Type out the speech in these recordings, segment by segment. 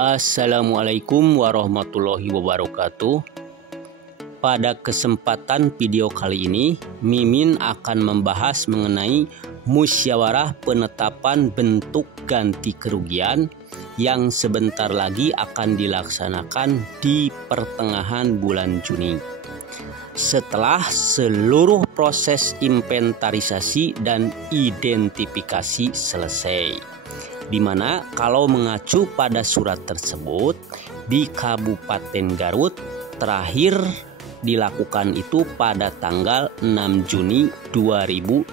Assalamualaikum warahmatullahi wabarakatuh. Pada kesempatan video kali ini, Mimin akan membahas mengenai musyawarah penetapan bentuk ganti kerugian yang sebentar lagi akan dilaksanakan di pertengahan bulan Juni. Setelah seluruh proses inventarisasi dan identifikasi selesai, di mana kalau mengacu pada surat tersebut di Kabupaten Garut terakhir dilakukan itu pada tanggal 6 Juni 2022.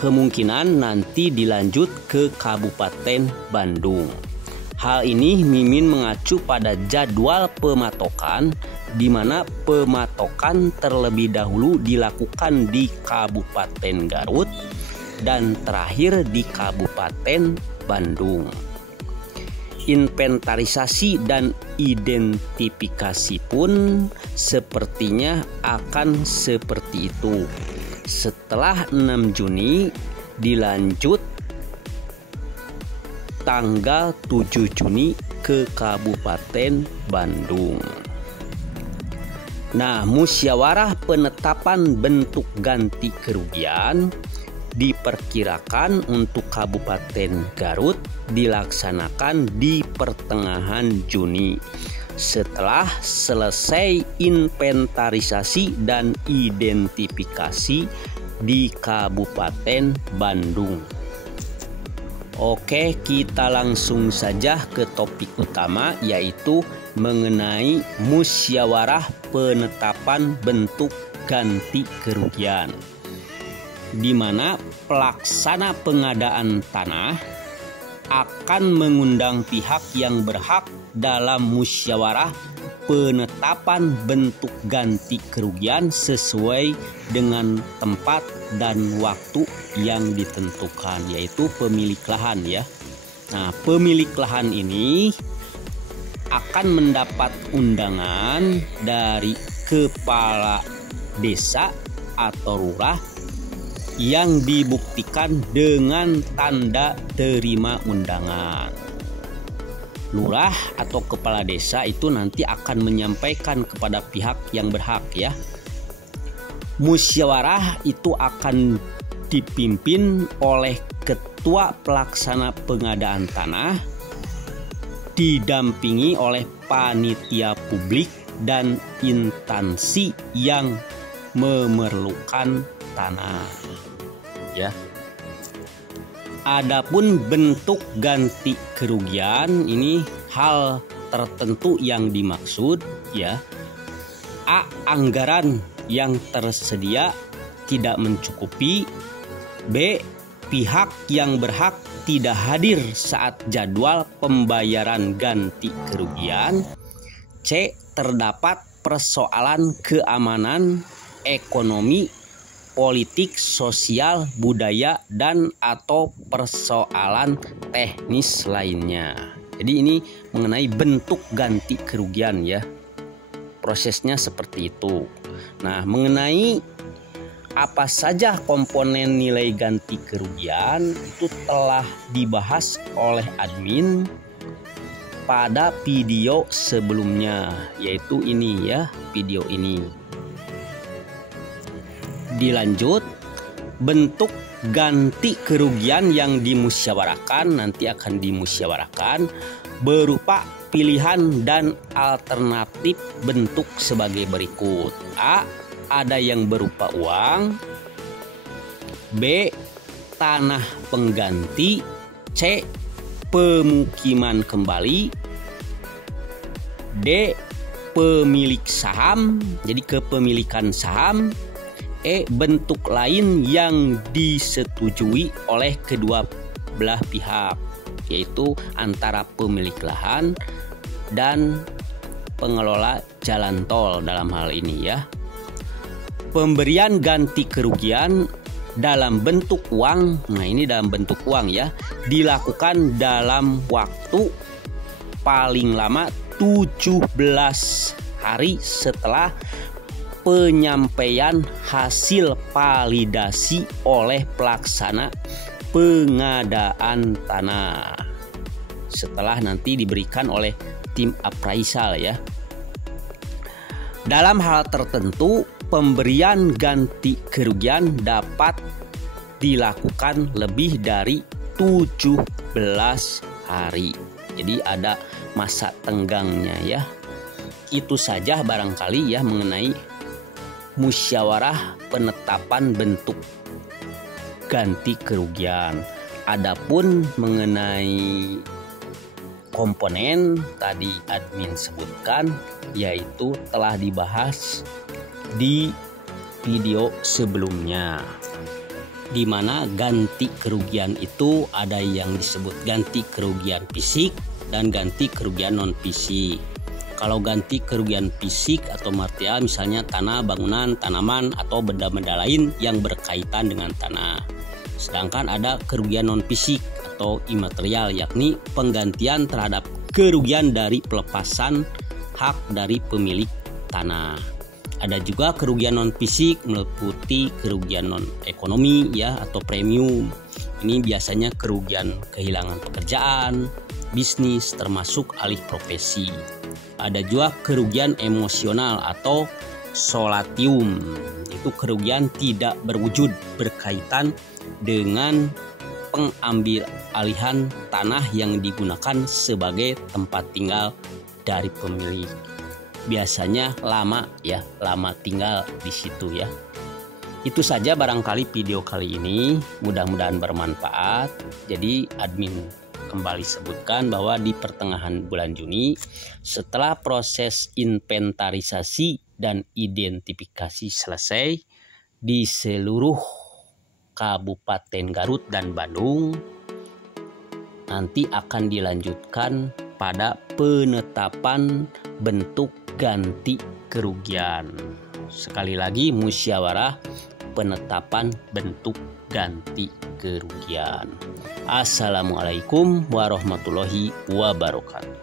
Kemungkinan nanti dilanjut ke Kabupaten Bandung. Hal ini Mimin mengacu pada jadwal pematokan, di mana pematokan terlebih dahulu dilakukan di Kabupaten Garut dan terakhir di Kabupaten Bandung. Inventarisasi dan identifikasi pun sepertinya akan seperti itu. Setelah 6 Juni dilanjut tanggal 7 Juni ke Kabupaten Bandung. Nah, musyawarah penetapan bentuk ganti kerugian diperkirakan untuk Kabupaten Garut dilaksanakan di pertengahan Juni setelah selesai inventarisasi dan identifikasi di Kabupaten Bandung. Oke, kita langsung saja ke topik utama, yaitu mengenai musyawarah penetapan bentuk ganti kerugian, di mana pelaksana pengadaan tanah akan mengundang pihak yang berhak dalam musyawarah penetapan bentuk ganti kerugian sesuai dengan tempat dan waktu yang ditentukan, yaitu pemilik lahan ya. Nah, pemilik lahan ini akan mendapat undangan dari kepala desa atau lurah yang dibuktikan dengan tanda terima undangan. Lurah atau kepala desa itu nanti akan menyampaikan kepada pihak yang berhak ya. Musyawarah itu akan dipimpin oleh ketua pelaksana pengadaan tanah, didampingi oleh panitia publik dan instansi yang memerlukan tanah ya. Adapun bentuk ganti kerugian ini hal tertentu yang dimaksud ya. A. Anggaran yang tersedia tidak mencukupi. B. Pihak yang berhak tidak hadir saat jadwal pembayaran ganti kerugian. C. Terdapat persoalan keamanan, ekonomi, politik, sosial, budaya, dan atau persoalan teknis lainnya. Jadi ini mengenai bentuk ganti kerugian ya. Prosesnya seperti itu. Nah, mengenai apa saja komponen nilai ganti kerugian itu telah dibahas oleh admin pada video sebelumnya, yaitu ini ya, video ini. Dilanjut, bentuk ganti kerugian yang dimusyawarahkan nanti akan dimusyawarahkan berupa pilihan dan alternatif bentuk sebagai berikut. A. Ada yang berupa uang. B. Tanah pengganti. C. Pemukiman kembali. D. Pemilik saham, jadi kepemilikan saham. E. Bentuk lain yang disetujui oleh kedua belah pihak, yaitu antara pemilik lahan dan pengelola jalan tol dalam hal ini ya. Pemberian ganti kerugian dalam bentuk uang, nah ini dalam bentuk uang ya, dilakukan dalam waktu paling lama 17 hari setelah penyampaian hasil validasi oleh pelaksana pengadaan tanah. setelah nanti diberikan oleh tim appraisal ya. Dalam hal tertentu, pemberian ganti kerugian dapat dilakukan lebih dari 17 hari. Jadi ada masa tenggangnya ya. Itu saja barangkali ya mengenai musyawarah penetapan bentuk ganti kerugian. Adapun mengenai komponen tadi admin sebutkan, yaitu telah dibahas di video sebelumnya, di mana ganti kerugian itu ada yang disebut ganti kerugian fisik dan ganti kerugian non fisik. Kalau ganti kerugian fisik atau material misalnya tanah, bangunan, tanaman atau benda-benda lain yang berkaitan dengan tanah. Sedangkan ada kerugian non fisik atau imaterial, yakni penggantian terhadap kerugian dari pelepasan hak dari pemilik tanah. Ada juga kerugian non fisik meliputi kerugian non ekonomi ya atau premium. Ini biasanya kerugian kehilangan pekerjaan, bisnis termasuk alih profesi. Ada juga kerugian emosional atau solatium. Itu kerugian tidak berwujud berkaitan dengan pengambil alihan tanah yang digunakan sebagai tempat tinggal dari pemilik. Biasanya lama tinggal di situ ya. Itu saja barangkali video kali ini, mudah-mudahan bermanfaat. Jadi admin kembali sebutkan bahwa di pertengahan bulan Juni, setelah proses inventarisasi dan identifikasi selesai di seluruh Kabupaten Garut dan Bandung, nanti akan dilanjutkan pada penetapan bentuk ganti kerugian. Sekali lagi, musyawarah penetapan bentuk ganti kerugian. Assalamualaikum warahmatullahi wabarakatuh.